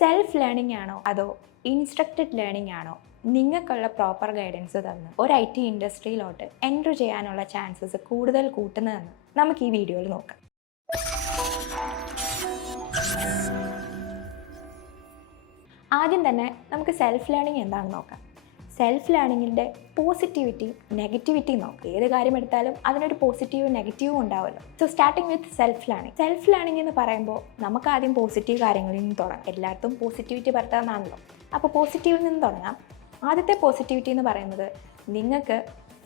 Self learning ആണോ അതോ instructed learning ആണോ നിങ്ങൾക്കുള്ള പ്രോപ്പർ ഗൈഡൻസ് തന്ന് ഒരു IT ഇൻഡസ്ട്രിയിലോട്ട് എൻട്രി ചെയ്യാനുള്ള ചാൻസസ് കൂടുതൽ കൂട്ടുന്നതെന്ന് നമുക്ക് ഈ വീഡിയോയിൽ നോക്കാം. ആദ്യം തന്നെ നമുക്ക് സെൽഫ് ലേണിംഗ് എന്താണെന്ന് നോക്കാം. സെൽഫ് ലേണിങ്ങിൻ്റെ പോസിറ്റിവിറ്റിയും നെഗറ്റിവിറ്റിയും നോക്കാം. ഏത് കാര്യം എടുത്താലും അതിനൊരു പോസിറ്റീവും നെഗറ്റീവും ഉണ്ടാവുമല്ലോ. So starting with self learning. Self learning എന്ന് പറയുമ്പോൾ നമുക്ക് ആദ്യം പോസിറ്റീവ് കാര്യങ്ങളിൽ നിന്ന് തുടങ്ങാം. എല്ലായിടത്തും പോസിറ്റിവിറ്റി വരുത്താമെന്നാണല്ലോ. അപ്പോൾ പോസിറ്റീവിൽ നിന്ന് തുടങ്ങാം. ആദ്യത്തെ പോസിറ്റിവിറ്റി എന്ന് പറയുന്നത്, നിങ്ങൾക്ക്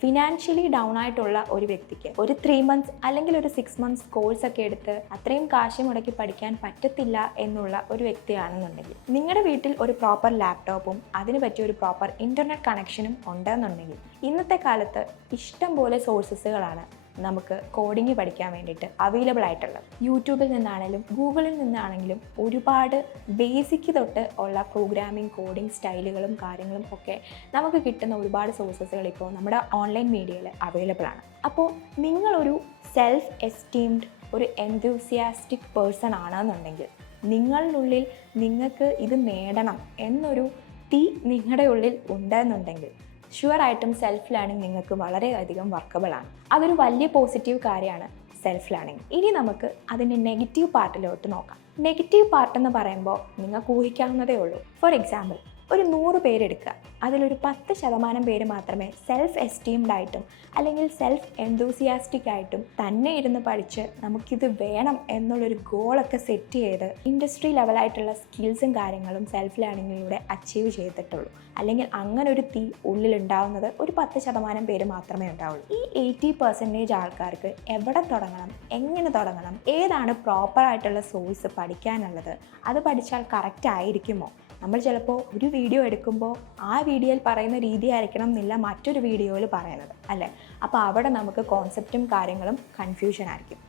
ഫിനാൻഷ്യലി ഡൗൺ ആയിട്ടുള്ള ഒരു വ്യക്തിക്ക് ഒരു 3 months അല്ലെങ്കിൽ ഒരു 6 months കോഴ്സൊക്കെ എടുത്ത് അത്രയും കാശ് മുടക്കി പഠിക്കാൻ പറ്റത്തില്ല എന്നുള്ള ഒരു വ്യക്തിയാണെന്നുണ്ടെങ്കിൽ, നിങ്ങളുടെ വീട്ടിൽ ഒരു പ്രോപ്പർ ലാപ്ടോപ്പും അതിന് പറ്റിയ ഒരു പ്രോപ്പർ ഇൻ്റർനെറ്റ് കണക്ഷനും ഉണ്ടെന്നുണ്ടെങ്കിൽ, ഇന്നത്തെ കാലത്ത് ഇഷ്ടം പോലെ സോഴ്സസുകളാണ് നമുക്ക് കോഡിങ് പഠിക്കാൻ വേണ്ടിയിട്ട് അവൈലബിൾ ആയിട്ടുള്ളത്. യൂട്യൂബിൽ നിന്നാണെങ്കിലും ഗൂഗിളിൽ നിന്നാണെങ്കിലും ഒരുപാട് ബേസിക് തൊട്ട് ഉള്ള പ്രോഗ്രാമിംഗ് കോഡിംഗ് സ്റ്റൈലുകളും കാര്യങ്ങളും ഒക്കെ നമുക്ക് കിട്ടുന്ന ഒരുപാട് സോഴ്സസുകൾ ഇപ്പോൾ നമ്മുടെ ഓൺലൈൻ മീഡിയയിൽ അവൈലബിൾ ആണ്. അപ്പോൾ നിങ്ങളൊരു സെൽഫ് എസ്റ്റീംഡ് ഒരു എൻതൂസിയാസ്റ്റിക് പേഴ്സൺ ആണെന്നുണ്ടെങ്കിൽ, നിങ്ങളുടെ നിങ്ങൾക്ക് ഇത് നേടണം എന്നൊരു തീ നിങ്ങളുടെ ഉള്ളിൽ ഉണ്ടെന്നുണ്ടെങ്കിൽ, ഷുവറായിട്ടും സെൽഫ് ലേണിംഗ് നിങ്ങൾക്ക് വളരെയധികം വർക്കബിൾ ആണ്. അതൊരു വലിയ പോസിറ്റീവ് കാര്യമാണ് സെൽഫ് ലേണിംഗ്. ഇനി നമുക്ക് അതിൻ്റെ നെഗറ്റീവ് പാർട്ടിലോട്ട് നോക്കാം. നെഗറ്റീവ് പാർട്ട് എന്ന് പറയുമ്പോൾ നിങ്ങൾക്ക് ഊഹിക്കാവുന്നതേ ഉള്ളൂ. ഫോർ എക്സാമ്പിൾ, ഒരു 100 പേരെടുക്കുക. അതിലൊരു 10% പേര് മാത്രമേ സെൽഫ് എസ്റ്റീംഡ് ആയിട്ടും അല്ലെങ്കിൽ സെൽഫ് എൻതൂസിയാസ്റ്റിക് ആയിട്ടും തന്നെ ഇരുന്ന് പഠിച്ച് നമുക്കിത് വേണം എന്നുള്ളൊരു ഗോളൊക്കെ സെറ്റ് ചെയ്ത് ഇൻഡസ്ട്രി ലെവലായിട്ടുള്ള സ്കിൽസും കാര്യങ്ങളും സെൽഫ് ലേണിങ്ങിലൂടെ അച്ചീവ് ചെയ്തിട്ടുള്ളൂ. അല്ലെങ്കിൽ അങ്ങനെ ഒരു തീ ഉള്ളിലുണ്ടാവുന്നത് ഒരു 10% പേര് മാത്രമേ ഉണ്ടാവുള്ളൂ. ഈ 80% ആൾക്കാർക്ക് എവിടെ തുടങ്ങണം, എങ്ങനെ തുടങ്ങണം, ഏതാണ് പ്രോപ്പറായിട്ടുള്ള സോഴ്സ് പഠിക്കാനുള്ളത്, അത് പഠിച്ചാൽ കറക്റ്റ് ആയിരിക്കുമോ? നമ്മൾ ചിലപ്പോൾ ഒരു വീഡിയോ എടുക്കുമ്പോൾ ആ വീഡിയോയിൽ പറയുന്ന രീതി ആയിരിക്കണം എന്നില്ല മറ്റൊരു വീഡിയോയിൽ പറയുന്നത്, അല്ലേ? അപ്പോൾ അവിടെ നമുക്ക് കോൺസെപ്റ്റും കാര്യങ്ങളും കൺഫ്യൂഷൻ ആയിരിക്കും.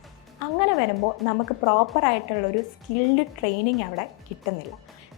അങ്ങനെ വരുമ്പോൾ നമുക്ക് പ്രോപ്പറായിട്ടുള്ളൊരു സ്കിൽഡ് ട്രെയിനിങ് അവിടെ കിട്ടുന്നില്ല.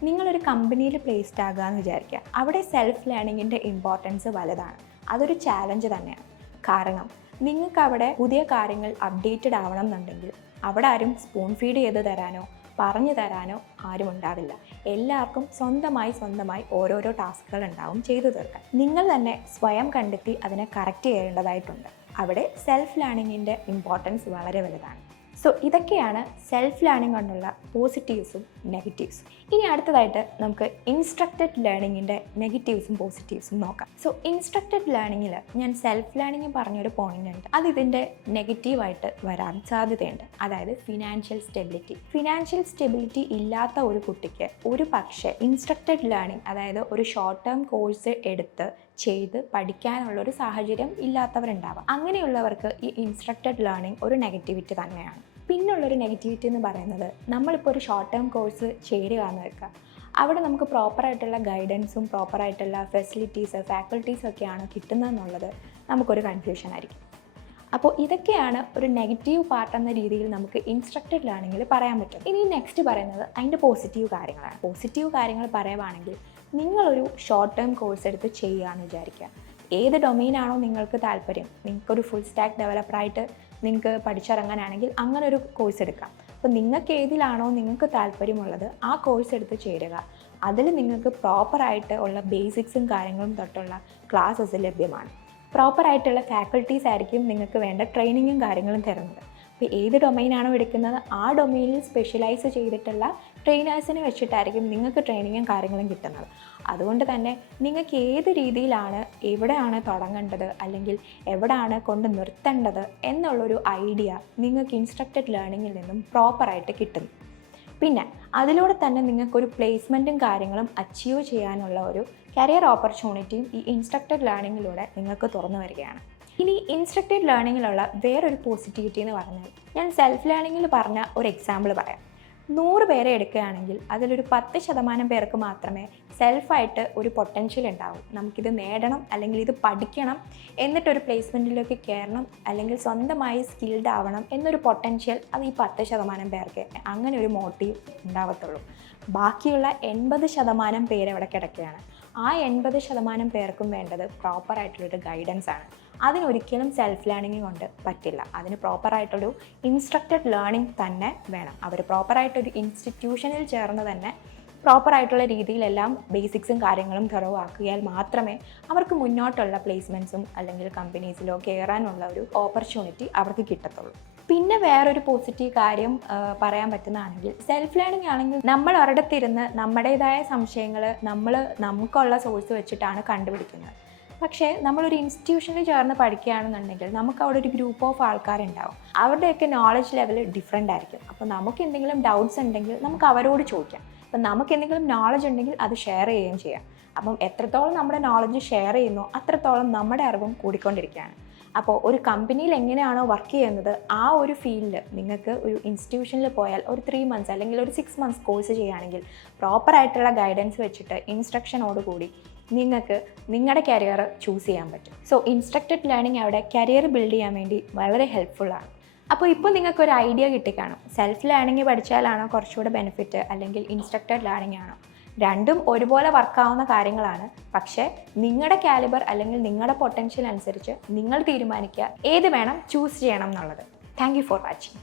നിങ്ങളൊരു കമ്പനിയിൽ പ്ലേസ്ഡ് ആകുക എന്ന് വിചാരിക്കുക. അവിടെ സെൽഫ് ലേണിങ്ങിൻ്റെ ഇമ്പോർട്ടൻസ് വലുതാണ്. അതൊരു ചാലഞ്ച് തന്നെയാണ്. കാരണം നിങ്ങൾക്ക് അവിടെ പുതിയ കാര്യങ്ങൾ അപ്ഡേറ്റഡ് ആവണം എന്നുണ്ടെങ്കിൽ അവിടെ ആരും സ്പൂൺ ഫീഡ് ചെയ്ത് തരാനോ പറഞ്ഞു തരാനോ ആരും ഉണ്ടാവില്ല. എല്ലാവർക്കും സ്വന്തമായി ഓരോരോ ടാസ്കുകൾ ഉണ്ടാവും ചെയ്തു തീർക്കാൻ. നിങ്ങൾ തന്നെ സ്വയം കണ്ടെത്തി അതിനെ കറക്റ്റ് ചെയ്യേണ്ടതായിട്ടുണ്ട്. അവിടെ സെൽഫ് ലേണിങ്ങിൻ്റെ ഇമ്പോർട്ടൻസ് വളരെ വലുതാണ്. സോ ഇതൊക്കെയാണ് സെൽഫ് ലേണിംഗ് കൊണ്ടുള്ള പോസിറ്റീവ്സും നെഗറ്റീവ്സും. ഇനി അടുത്തതായിട്ട് നമുക്ക് ഇൻസ്ട്രക്റ്റഡ് ലേണിങ്ങിൻ്റെ നെഗറ്റീവ്സും പോസിറ്റീവ്സും നോക്കാം. സോ ഇൻസ്ട്രക്റ്റഡ് ലേണിങ്ങിൽ ഞാൻ സെൽഫ് ലേണിംഗ് പറഞ്ഞൊരു പോയിന്റ് ഉണ്ട്, അത് ഇതിൻ്റെ നെഗറ്റീവായിട്ട് വരാൻ സാധ്യതയുണ്ട്. അതായത് ഫിനാൻഷ്യൽ സ്റ്റെബിലിറ്റി ഇല്ലാത്ത ഒരു കുട്ടിക്ക് ഒരു പക്ഷേ ഇൻസ്ട്രക്റ്റഡ് ലേണിംഗ്, അതായത് ഒരു ഷോർട്ട് ടേം കോഴ്സ് എടുത്ത് ചെയ്ത് പഠിക്കാനുള്ളൊരു സാഹചര്യം ഇല്ലാത്തവരുണ്ടാവാം. അങ്ങനെയുള്ളവർക്ക് ഈ ഇൻസ്ട്രക്റ്റഡ് ലേണിംഗ് ഒരു നെഗറ്റിവിറ്റി തന്നെയാണ്. പിന്നുള്ളൊരു നെഗറ്റിവിറ്റി എന്ന് പറയുന്നത്, നമ്മളിപ്പോൾ ഒരു ഷോർട്ട് ടേം കോഴ്സ് ചേരുക എന്ന് വെക്കുക. അവിടെ നമുക്ക് പ്രോപ്പറായിട്ടുള്ള ഗൈഡൻസും പ്രോപ്പറായിട്ടുള്ള ഫാക്കൽറ്റീസും ഒക്കെയാണ് കിട്ടുന്നതെന്നുള്ളത് നമുക്കൊരു കൺഫ്യൂഷൻ ആയിരിക്കും. അപ്പോൾ ഇതൊക്കെയാണ് ഒരു നെഗറ്റീവ് പാർട്ട് എന്ന രീതിയിൽ നമുക്ക് ഇൻസ്ട്രക്റ്റഡ് ലേണിങ്ങിൽ പറയാൻ പറ്റും. ഇനി നെക്സ്റ്റ് പറയുന്നത് അതിൻ്റെ പോസിറ്റീവ് കാര്യങ്ങളാണ്. പോസിറ്റീവ് കാര്യങ്ങൾ പറയുവാണെങ്കിൽ, നിങ്ങളൊരു ഷോർട്ട് ടേം കോഴ്സ് എടുത്ത് ചെയ്യുകയെന്ന് വിചാരിക്കുക. ഏത് ഡൊമെയിനാണോ നിങ്ങൾക്ക് താല്പര്യം, നിങ്ങൾക്കൊരു ഫുൾ സ്റ്റാക്ക് ഡെവലപ്പറായിട്ട് നിങ്ങൾക്ക് പഠിച്ചിറങ്ങാനാണെങ്കിൽ അങ്ങനെ ഒരു കോഴ്സ് എടുക്കാം. അപ്പോൾ നിങ്ങൾക്ക് ഏതിലാണോ നിങ്ങൾക്ക് താല്പര്യമുള്ളത് ആ കോഴ്സ് എടുത്ത് ചേരുക. അതിൽ നിങ്ങൾക്ക് പ്രോപ്പറായിട്ട് ഉള്ള ബേസിക്സും കാര്യങ്ങളും തൊട്ടുള്ള ക്ലാസ്സസ് ലഭ്യമാണ്. പ്രോപ്പറായിട്ടുള്ള ഫാക്കൽറ്റീസ് ആയിരിക്കും നിങ്ങൾക്ക് വേണ്ട ട്രെയിനിങ്ങും കാര്യങ്ങളും തരുന്നത്. അപ്പോൾ ഏത് ഡൊമെയിനാണോ എടുക്കുന്നത് ആ ഡൊമെയിനിൽ സ്പെഷ്യലൈസ് ചെയ്തിട്ടുള്ള ട്രെയിനേഴ്സിനെ വെച്ചിട്ടായിരിക്കും നിങ്ങൾക്ക് ട്രെയിനിങ്ങും കാര്യങ്ങളും കിട്ടുന്നത്. അതുകൊണ്ട് തന്നെ നിങ്ങൾക്ക് ഏത് രീതിയിലാണ്, എവിടെയാണ് തുടങ്ങേണ്ടത് അല്ലെങ്കിൽ എവിടെയാണ് കൊണ്ട് നിർത്തേണ്ടത് എന്നുള്ളൊരു ഐഡിയ നിങ്ങൾക്ക് ഇൻസ്ട്രക്റ്റഡ് ലേണിങ്ങിൽ നിന്നും പ്രോപ്പറായിട്ട് കിട്ടുന്നു. പിന്നെ അതിലൂടെ തന്നെ നിങ്ങൾക്കൊരു പ്ലേസ്മെൻറ്റും കാര്യങ്ങളും അച്ചീവ് ചെയ്യാനുള്ള ഒരു കരിയർ ഓപ്പർച്യൂണിറ്റിയും ഈ ഇൻസ്ട്രക്റ്റഡ് ലേണിങ്ങിലൂടെ നിങ്ങൾക്ക് തുറന്നു വരികയാണ്. ഇനി ഇൻസ്ട്രക്റ്റഡ് ലേണിങ്ങിലുള്ള വേറൊരു പോസിറ്റിവിറ്റി എന്ന് പറഞ്ഞാൽ, ഞാൻ സെൽഫ് ലേണിങ്ങിൽ പറഞ്ഞ ഒരു എക്സാമ്പിൾ പറയാം. 100 പേരെ എടുക്കുകയാണെങ്കിൽ അതിലൊരു 10% പേർക്ക് മാത്രമേ സെൽഫായിട്ട് ഒരു പൊട്ടൻഷ്യൽ ഉണ്ടാവും. നമുക്കിത് നേടണം അല്ലെങ്കിൽ ഇത് പഠിക്കണം, എന്നിട്ടൊരു പ്ലേസ്മെൻറ്റിലേക്ക് കയറണം അല്ലെങ്കിൽ സ്വന്തമായി സ്കിൽഡ് ആവണം എന്നൊരു പൊട്ടൻഷ്യൽ അത് ഈ 10% പേർക്ക് അങ്ങനെ ഒരു മോട്ടീവ് ഉണ്ടാവത്തുള്ളൂ. ബാക്കിയുള്ള 80% പേരവിടെ കിടക്കുകയാണ്. ആ 80% പേർക്കും വേണ്ടത് പ്രോപ്പറായിട്ടുള്ളൊരു ഗൈഡൻസ് ആണ്. അതിനൊരിക്കലും സെൽഫ് ലേണിംഗ് കൊണ്ട് പറ്റില്ല. അതിന് പ്രോപ്പറായിട്ടൊരു ഇൻസ്ട്രക്റ്റഡ് ലേണിംഗ് തന്നെ വേണം. അവർ പ്രോപ്പറായിട്ടൊരു ഇൻസ്റ്റിറ്റ്യൂഷനിൽ ചേർന്ന് തന്നെ പ്രോപ്പറായിട്ടുള്ള രീതിയിലെല്ലാം ബേസിക്സും കാര്യങ്ങളും കുറവാക്കിയാൽ മാത്രമേ അവർക്ക് മുന്നോട്ടുള്ള പ്ലേസ്മെൻറ്റ്സും അല്ലെങ്കിൽ കമ്പനീസിലോ കയറാനുള്ള ഒരു ഓപ്പർച്യൂണിറ്റി അവർക്ക് കിട്ടത്തുള്ളൂ. പിന്നെ വേറൊരു പോസിറ്റീവ് കാര്യം പറയാൻ പറ്റുന്നതാണെങ്കിൽ സെൽഫ് ലേണിംഗ് ആണെങ്കിൽ നമ്മൾ ഒരിടത്തിരുന്ന് നമ്മുടേതായ സംശയങ്ങൾ നമുക്കുള്ള സോഴ്സ് വെച്ചിട്ടാണ് കണ്ടുപിടിക്കുന്നത്. പക്ഷേ നമ്മളൊരു ഇൻസ്റ്റിറ്റ്യൂഷനിൽ ചേർന്ന് പഠിക്കുകയാണെന്നുണ്ടെങ്കിൽ നമുക്ക് അവിടെ ഒരു ഗ്രൂപ്പ് ഓഫ് ആൾക്കാരുണ്ടാവും. അവരുടെയൊക്കെ നോളജ് ലെവൽ ഡിഫറെൻ്റ് ആയിരിക്കും. അപ്പോൾ നമുക്ക് എന്തെങ്കിലും ഡൗട്ട്സ് ഉണ്ടെങ്കിൽ നമുക്ക് അവരോട് ചോദിക്കാം. അപ്പം നമുക്ക് എന്തെങ്കിലും നോളജ് ഉണ്ടെങ്കിൽ അത് ഷെയർ ചെയ്യുകയും ചെയ്യാം. അപ്പം എത്രത്തോളം നമ്മുടെ നോളജ് ഷെയർ ചെയ്യുന്നോ അത്രത്തോളം നമ്മുടെ അറിവും കൂടിക്കൊണ്ടിരിക്കുകയാണ്. അപ്പോൾ ഒരു കമ്പനിയിൽ എങ്ങനെയാണോ വർക്ക് ചെയ്യുന്നത് ആ ഒരു ഫീൽഡിൽ നിങ്ങൾക്ക് ഒരു ഇൻസ്റ്റിറ്റ്യൂഷനിൽ പോയാൽ ഒരു 3 months അല്ലെങ്കിൽ ഒരു 6 months കോഴ്സ് ചെയ്യുകയാണെങ്കിൽ പ്രോപ്പറായിട്ടുള്ള ഗൈഡൻസ് വെച്ചിട്ട് ഇൻസ്ട്രക്ഷനോടുകൂടി നിങ്ങൾക്ക് നിങ്ങളുടെ കരിയർ ചൂസ് ചെയ്യാൻ പറ്റും. സോ ഇൻസ്ട്രക്റ്റഡ് ലേണിംഗ് അവിടെ കരിയർ ബിൽഡ് ചെയ്യാൻ വേണ്ടി വളരെ ഹെൽപ്ഫുള്ളാണ്. അപ്പോൾ ഇപ്പോൾ നിങ്ങൾക്കൊരു ഐഡിയ കിട്ടിക്കാണും, സെൽഫ് ലേണിംഗ് പഠിച്ചാലാണോ കുറച്ചുകൂടെ ബെനിഫിറ്റ് അല്ലെങ്കിൽ ഇൻസ്ട്രക്റ്റഡ് ലേണിംഗ് ആണോ? രണ്ടും ഒരുപോലെ വർക്കാവുന്ന കാര്യങ്ങളാണ്. പക്ഷേ നിങ്ങളുടെ കാലിബർ അല്ലെങ്കിൽ നിങ്ങളുടെ പൊട്ടൻഷ്യൽ അനുസരിച്ച് നിങ്ങൾ തീരുമാനിക്കുക ഏത് വേണം ചൂസ് ചെയ്യണം എന്നുള്ളത്. Thank you for watching.